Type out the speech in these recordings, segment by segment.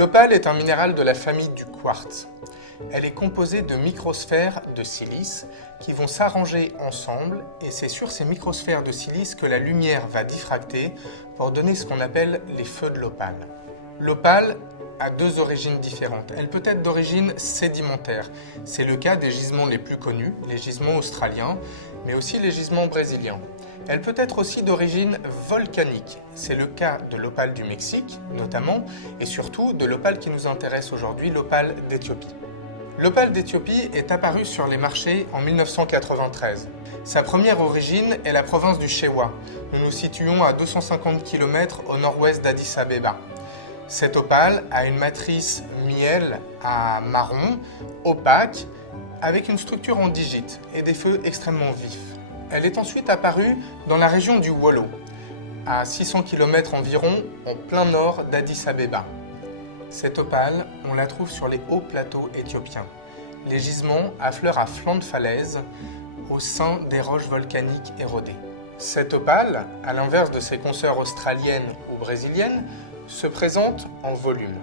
L'opale est un minéral de la famille du quartz. Elle est composée de microsphères de silice qui vont s'arranger ensemble et c'est sur ces microsphères de silice que la lumière va diffracter pour donner ce qu'on appelle les feux de l'opale. L'opale a deux origines différentes. Elle peut être d'origine sédimentaire. C'est le cas des gisements les plus connus, les gisements australiens, mais aussi les gisements brésiliens. Elle peut être aussi d'origine volcanique. C'est le cas de l'opale du Mexique, notamment, et surtout de l'opale qui nous intéresse aujourd'hui, l'opale d'Éthiopie. L'opale d'Éthiopie est apparue sur les marchés en 1993. Sa première origine est la province du Shewa. Nous nous situons à 250 km au nord-ouest d'Addis Abeba. Cette opale a une matrice miel à marron, opaque, avec une structure en digite et des feux extrêmement vifs. Elle est ensuite apparue dans la région du Wollo, à 600 km environ, en plein nord d'Addis Abeba. Cette opale, on la trouve sur les hauts plateaux éthiopiens. Les gisements affleurent à flanc de falaise, au sein des roches volcaniques érodées. Cette opale, à l'inverse de ses consoeurs australiennes ou brésiliennes, se présente en volume.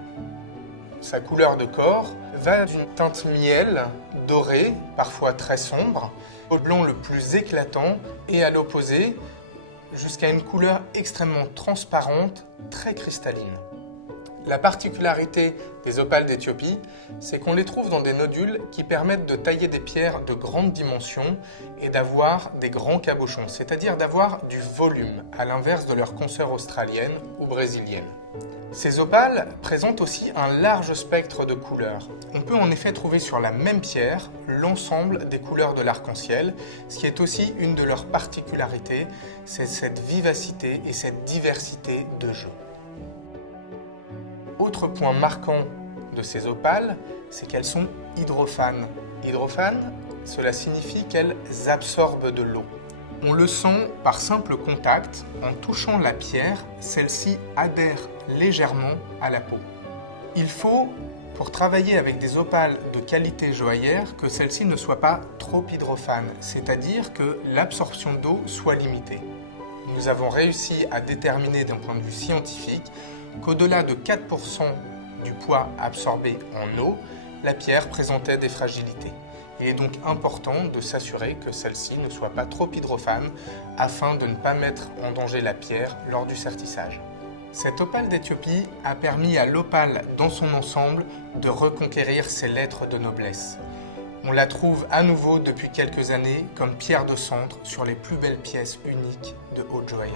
Sa couleur de corps va d'une teinte miel, dorée, parfois très sombre, au blond le plus éclatant et à l'opposé, jusqu'à une couleur extrêmement transparente, très cristalline. La particularité des opales d'Éthiopie, c'est qu'on les trouve dans des nodules qui permettent de tailler des pierres de grande dimension et d'avoir des grands cabochons, c'est-à-dire d'avoir du volume, à l'inverse de leurs consoeurs australiennes ou brésiliennes. Ces opales présentent aussi un large spectre de couleurs. On peut en effet trouver sur la même pierre l'ensemble des couleurs de l'arc-en-ciel, ce qui est aussi une de leurs particularités, c'est cette vivacité et cette diversité de jeux. Autre point marquant de ces opales, c'est qu'elles sont hydrophanes. Hydrophanes, cela signifie qu'elles absorbent de l'eau. On le sent par simple contact, en touchant la pierre, celle-ci adhère légèrement à la peau. Il faut, pour travailler avec des opales de qualité joaillère, que celle-ci ne soit pas trop hydrophane, c'est-à-dire que l'absorption d'eau soit limitée. Nous avons réussi à déterminer d'un point de vue scientifique qu'au-delà de 4% du poids absorbé en eau, la pierre présentait des fragilités. Il est donc important de s'assurer que celle-ci ne soit pas trop hydrophane afin de ne pas mettre en danger la pierre lors du sertissage. Cette opale d'Éthiopie a permis à l'opale dans son ensemble de reconquérir ses lettres de noblesse. On la trouve à nouveau depuis quelques années comme pierre de centre sur les plus belles pièces uniques de haute joaillerie.